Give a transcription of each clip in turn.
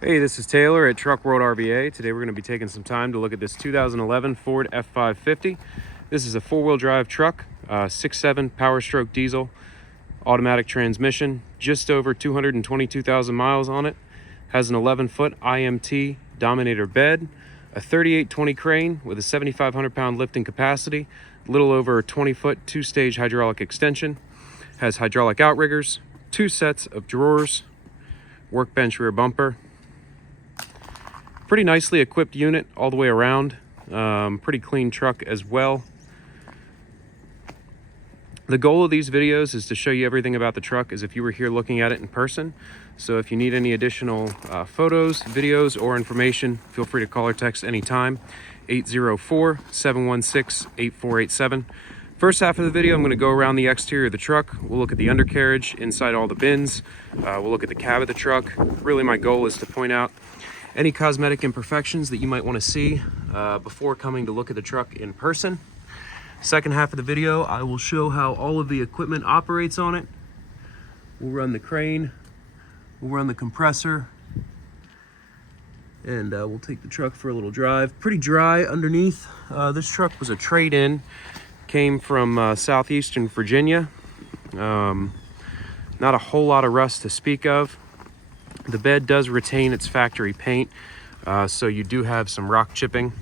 Hey, this is Taylor at Truck World RVA. Today we're going to be taking some time to look at this 2011 Ford F550. This is a four-wheel drive truck, 6.7 Powerstroke diesel, automatic transmission, just over 222,000 miles on it. Has an 11-foot IMT Dominator bed, a 3820 crane with a 7,500-pound lifting capacity, a little over a 20-foot two-stage hydraulic extension. Has hydraulic outriggers, two sets of drawers, workbench rear bumper. Pretty nicely equipped unit all the way around. Pretty clean truck as well. The goal of these videos is to show you everything about the truck as if you were here looking at it in person. So if you need any additional photos, videos, or information, feel free to call or text anytime. 804-716-8487. First half of the video, I'm going to go around the exterior of the truck. We'll look at the undercarriage, inside all the bins. We'll look at the cab of the truck. Really, my goal is to point out any cosmetic imperfections that you might want to see before coming to look at the truck in person. Second half of the video, I will show how all of the equipment operates on it. We'll run the crane, we'll run the compressor, and we'll take the truck for a little drive. Pretty dry underneath. This truck was a trade-in, came from southeastern Virginia. Not a whole lot of rust to speak of. The bed does retain its factory paint, so you do have some rock chipping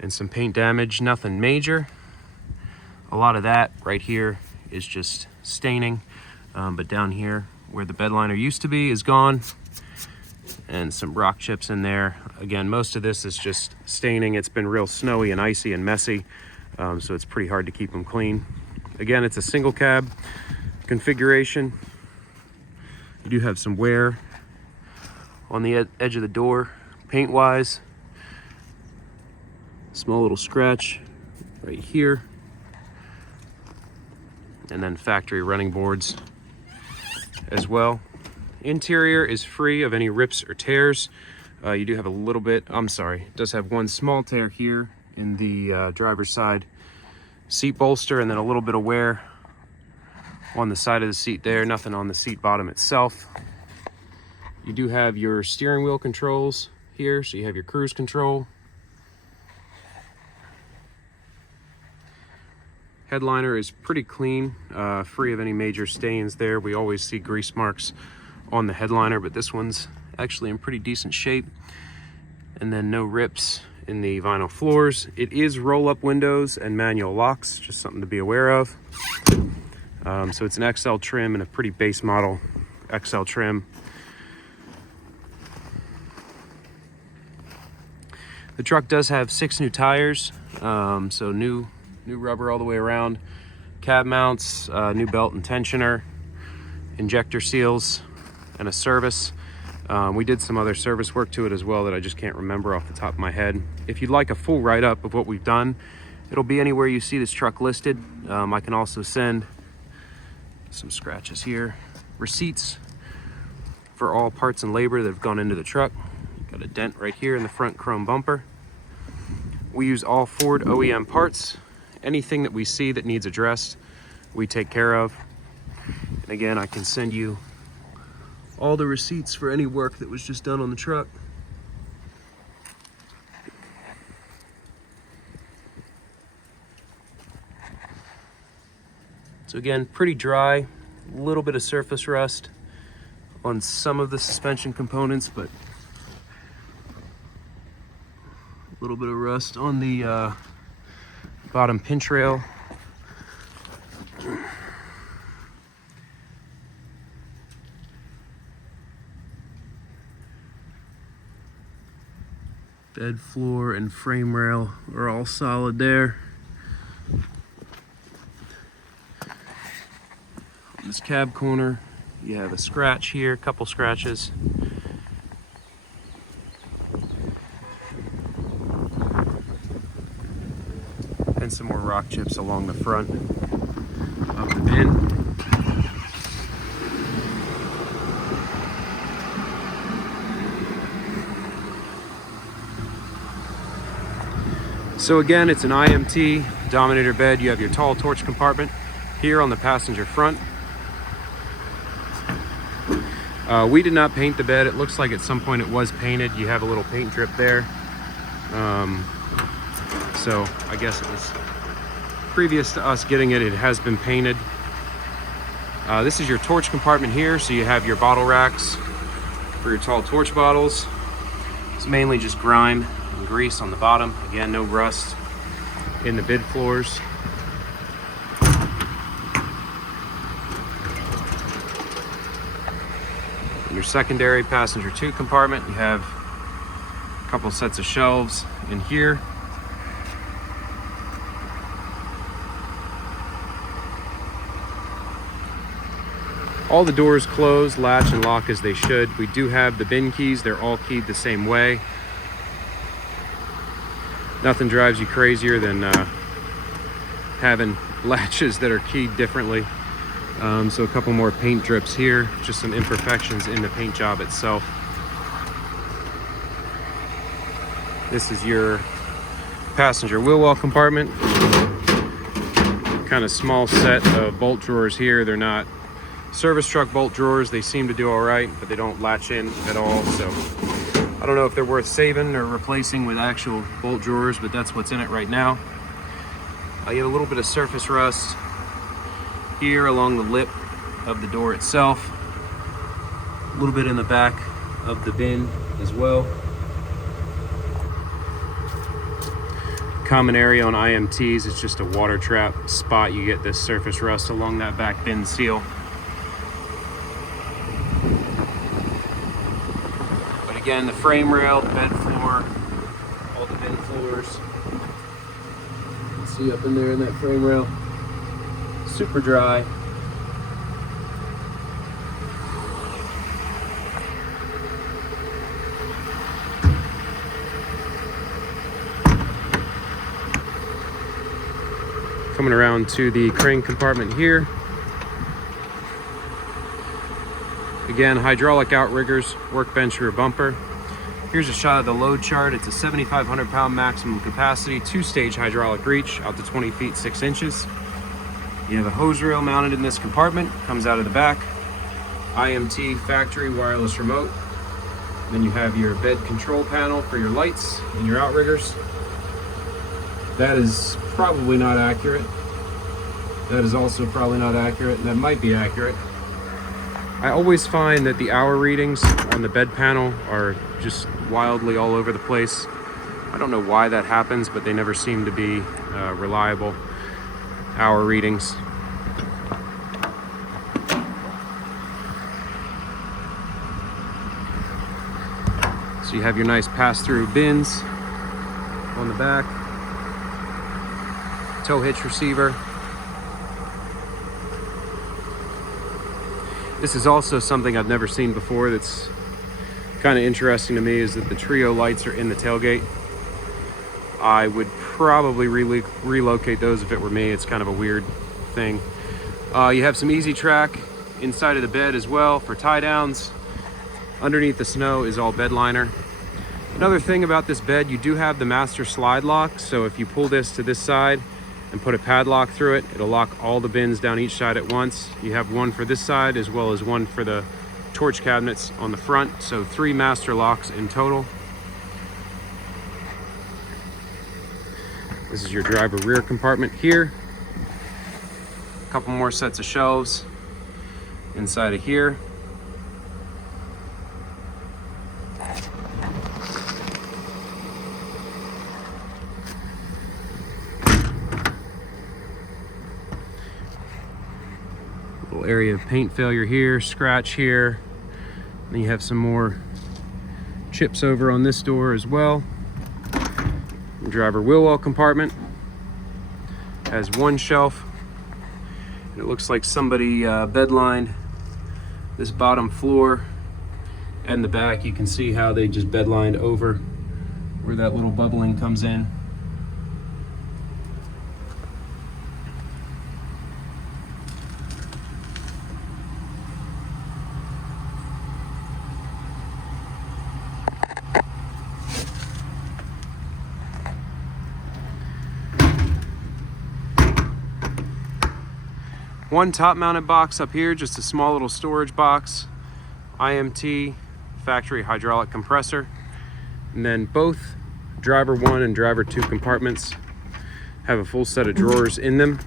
and some paint damage. Nothing major. A lot of that right here is just staining, but down here where the bed liner used to be is gone, and some rock chips in there. Again, most of this is just staining. It's been real snowy and icy and messy, so it's pretty hard to keep them clean. Again, it's a single cab configuration. You do have some wear on the edge of the door, paint-wise. Small little scratch right here. And then factory running boards as well. Interior is free of any rips or tears. You do have a little bit, it does have one small tear here in the driver's side seat bolster, and then a little bit of wear on the side of the seat there. Nothing on the seat bottom itself. You do have your steering wheel controls here, so you have your cruise control. Headliner is pretty clean, free of any major stains there. We always see grease marks on the headliner, but this one's actually in pretty decent shape. And then no rips in the vinyl floors. It is roll-up windows and manual locks, just something to be aware of. So it's an XL trim and a pretty base model XL trim. The truck does have 6 new tires, so new rubber all the way around, cab mounts, new belt and tensioner, injector seals, and a service. We did some other service work to it as well that I just can't remember off the top of my head. If you'd like a full write-up of what we've done, it'll be anywhere you see this truck listed. I can also send some scratches here, receipts for all parts and labor that have gone into the truck. Got a dent right here in the front chrome bumper. We use all Ford OEM parts. Anything that we see that needs addressed, we take care of. And again, I can send you all the receipts for any work that was just done on the truck. So again, pretty dry, a little bit of surface rust on some of the suspension components, but a little bit of rust on the bottom pinch rail. Bed floor and frame rail are all solid there. On this cab corner, you have a scratch here, a couple scratches. And some more rock chips along the front of the bin. So again, it's an IMT Dominator bed. You have your tall torch compartment here on the passenger front. We did not paint the bed. It looks like at some point it was painted. You have a little paint drip there. So I guess it was previous to us getting it, it has been painted. This is your torch compartment here. So you have your bottle racks for your tall torch bottles. It's mainly just grime and grease on the bottom. Again, no rust in the bed floors. In your secondary passenger 2 compartment, you have a couple sets of shelves in here. All the doors close, latch and lock as they should. We do have the bin keys. They're all keyed the same way. Nothing drives you crazier than having latches that are keyed differently. So a couple more paint drips here, just some imperfections in the paint job itself. This is your passenger wheel well compartment. Kind of small set of bolt drawers here. They're not service truck bolt drawers. They seem to do all right, but they don't latch in at all. So I don't know if they're worth saving or replacing with actual bolt drawers, but that's what's in it right now. You have a little bit of surface rust here along the lip of the door itself. A little bit in the back of the bin as well. Common area on IMTs is just a water trap spot. You get this surface rust along that back bin seal. But again, the frame rail, the bed floor, all the bin floors. You can see up in there in that frame rail. Super dry. Coming around to the crane compartment here. Again, hydraulic outriggers, workbench rear bumper. Here's a shot of the load chart. It's a 7,500 pound maximum capacity, 2-stage hydraulic reach out to 20 feet 6 inches. You have a hose reel mounted in this compartment, comes out of the back. IMT factory wireless remote. Then you have your bed control panel for your lights and your outriggers. That is probably not accurate. That is also probably not accurate. That might be accurate. I always find that the hour readings on the bed panel are just wildly all over the place. I don't know why that happens, but they never seem to be reliable hour readings. So you have your nice pass-through bins on the back. Tow hitch receiver. This is also something I've never seen before that's kind of interesting to me, is that the trio lights are in the tailgate. I would probably relocate those if it were me. It's kind of a weird thing. You have some easy track inside of the bed as well for tie downs. Underneath the snow is all bed liner. Another thing about this bed, you do have the master slide lock. So if you pull this to this side and put a padlock through it, it'll lock all the bins down each side at once. You have one for this side as well as one for the torch cabinets on the front. So 3 master locks in total. This is your driver rear compartment here. A couple more sets of shelves inside of here. Little area of paint failure here, scratch here. Then you have some more chips over on this door as well. The driver wheel well compartment has one shelf. It looks like somebody bed lined this bottom floor and the back. You can see how they just bed lined over where that little bubbling comes in. One top mounted box up here, just a small little storage box IMT factory hydraulic compressor. And then both driver 1 and driver 2 compartments have a full set of drawers in them.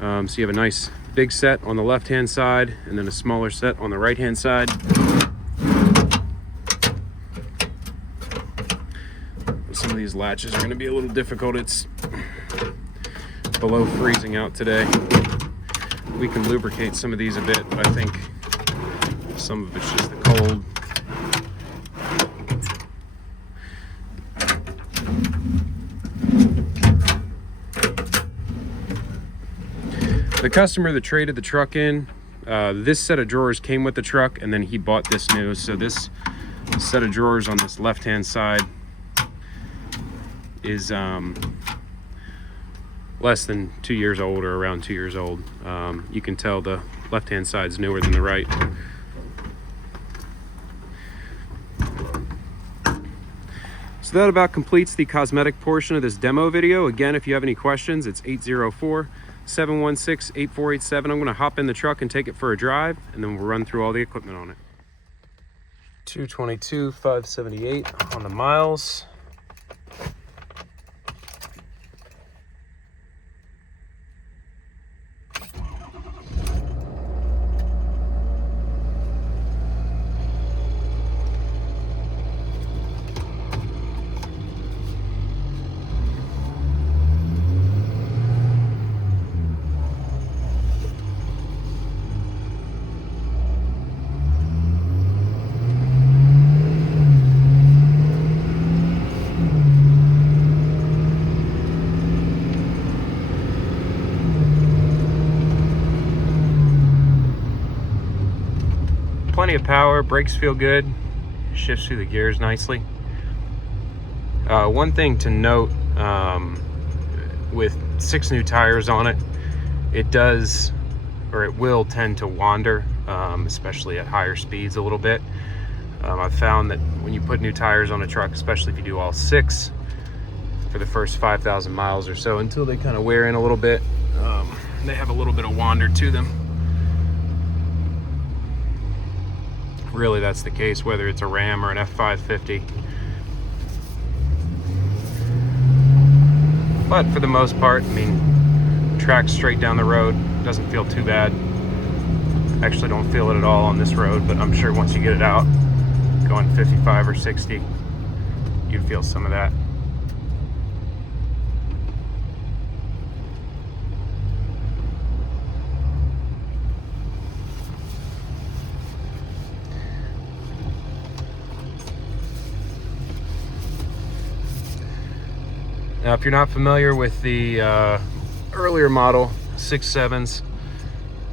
So you have a nice big set on the left hand side and then a smaller set on the right hand side. Some of these latches are going to be a little difficult. It's below freezing out today. We can lubricate some of these a bit, but I think some of it's just the cold. The customer that traded the truck in, this set of drawers came with the truck, and then he bought this new. So this set of drawers on this left-hand side is less than 2 years old, or around 2 years old. You can tell the left-hand side is newer than the right. So that about completes the cosmetic portion of this demo video. Again, if you have any questions, it's 804-716-8487. I'm going to hop in the truck and take it for a drive, and then we'll run through all the equipment on it. 222,578 on the miles. Plenty of power, brakes feel good, shifts through the gears nicely. One thing to note, with 6 new tires on it, it does, or it will tend to wander, especially at higher speeds a little bit. I've found that when you put new tires on a truck, especially if you do all 6 for the first 5,000 miles or so, until they kind of wear in a little bit, they have a little bit of wander to them. Really, that's the case whether it's a Ram or an F550. But for the most part, I mean, tracks straight down the road, doesn't feel too bad. Actually don't feel it at all on this road, but I'm sure once you get it out, going 55 or 60, you'd feel some of that. Now, if you're not familiar with the earlier model 6.7s,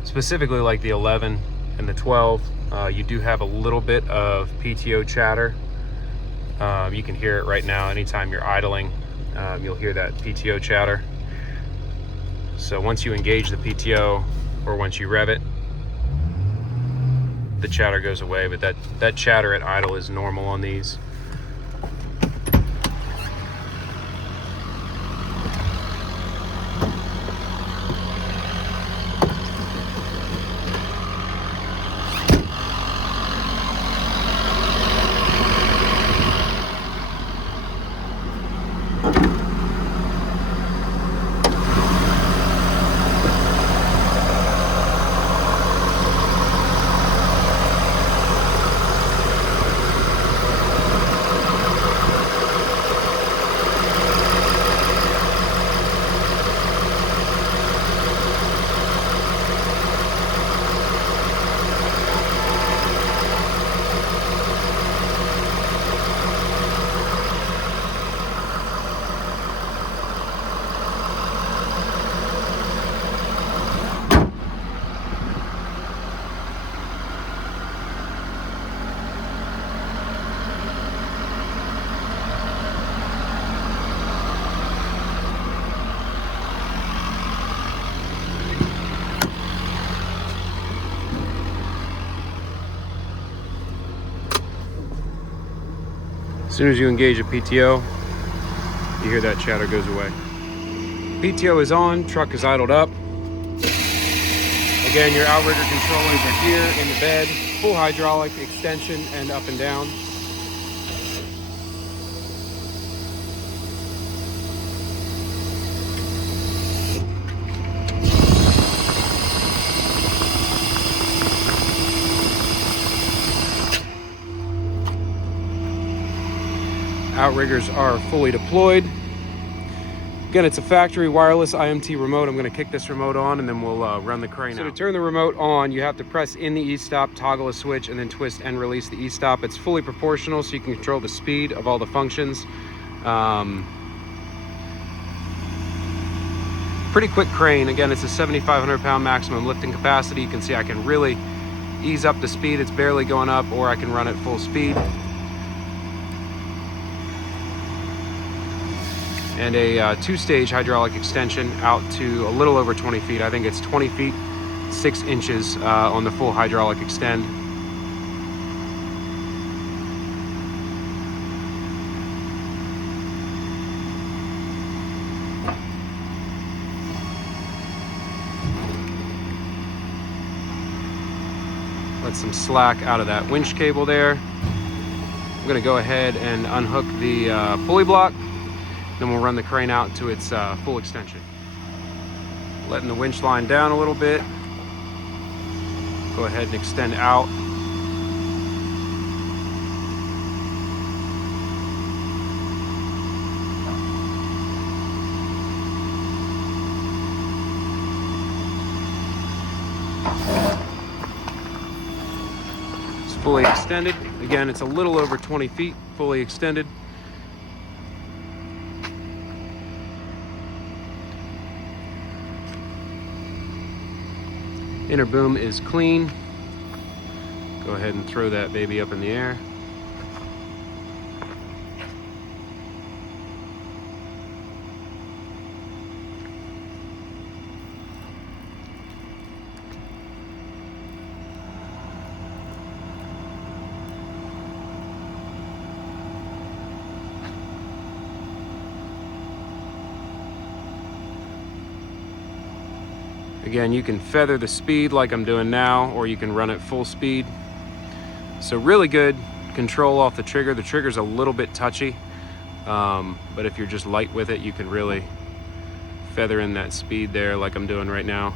specifically like the 11 and the 12, you do have a little bit of PTO chatter. You can hear it right now. Anytime you're idling, you'll hear that PTO chatter. So once you engage the PTO, or once you rev it, the chatter goes away, but that chatter at idle is normal on these. As soon as you engage a PTO, you hear that chatter goes away. PTO is on, truck is idled up. Again, your outrigger controllers are here in the bed. full hydraulic extension and up and down. Outriggers are fully deployed. Again, it's a factory wireless IMT remote. I'm going to kick this remote on and then we'll run the crane out. So to turn the remote on, you have to press in the E-stop, toggle a switch, and then twist and release the E-stop. It's fully proportional, so you can control the speed of all the functions. Pretty quick crane. Again, it's a 7,500 pound maximum lifting capacity. You can see I can really ease up the speed. It's barely going up, or I can run at full speed. And a two-stage hydraulic extension out to a little over 20 feet. I think it's 20 feet, 6 inches on the full hydraulic extend. Let some slack out of that winch cable there. I'm gonna go ahead and unhook the pulley block. Then we'll run the crane out to its full extension. Letting the winch line down a little bit. Go ahead and extend out. It's fully extended. Again, it's a little over 20 feet, fully extended. Inner boom is clean. Go ahead and throw that baby up in the air. Again, you can feather the speed like I'm doing now, or you can run at full speed. So really good control off the trigger. The trigger's a little bit touchy, but if you're just light with it, you can really feather in that speed there like I'm doing right now.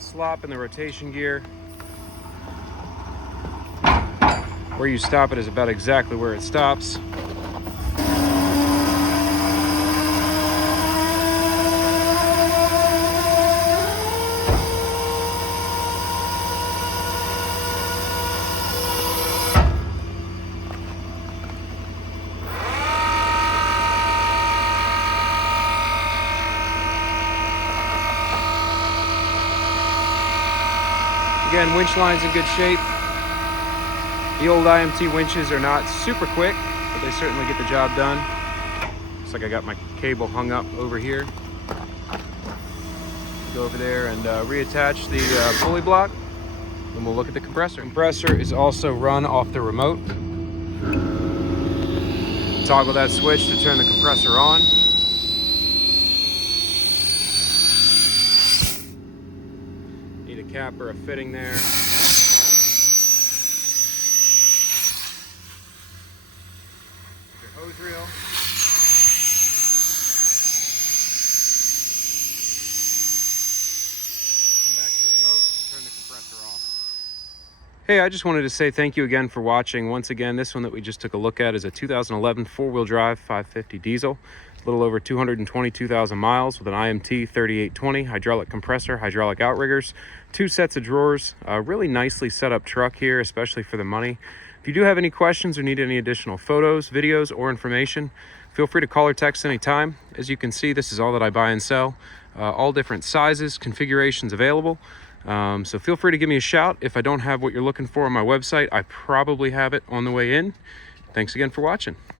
Slop in the rotation gear. Where you stop it is about exactly where it stops. Again, winch line's in good shape. The old IMT winches are not super quick, but they certainly get the job done. Looks like I got my cable hung up over here. Go over there and reattach the pulley block, and we'll look at the compressor. Compressor is also run off the remote. toggle that switch to turn the compressor on. Need a cap or a fitting there. Your hose reel. Come back to the remote, turn the compressor off. Hey, I just wanted to say thank you again for watching. Once again, this one that we just took a look at is a 2011 four-wheel drive 550 diesel, a little over 222,000 miles with an IMT 3820 hydraulic compressor, hydraulic outriggers, 2 sets of drawers. A really nicely set up truck here, especially for the money. If you do have any questions or need any additional photos, videos, or information, feel free to call or text anytime. As you can see, this is all that I buy and sell. All different sizes, configurations available. So feel free to give me a shout. If I don't have what you're looking for on my website, I probably have it on the way in. Thanks again for watching.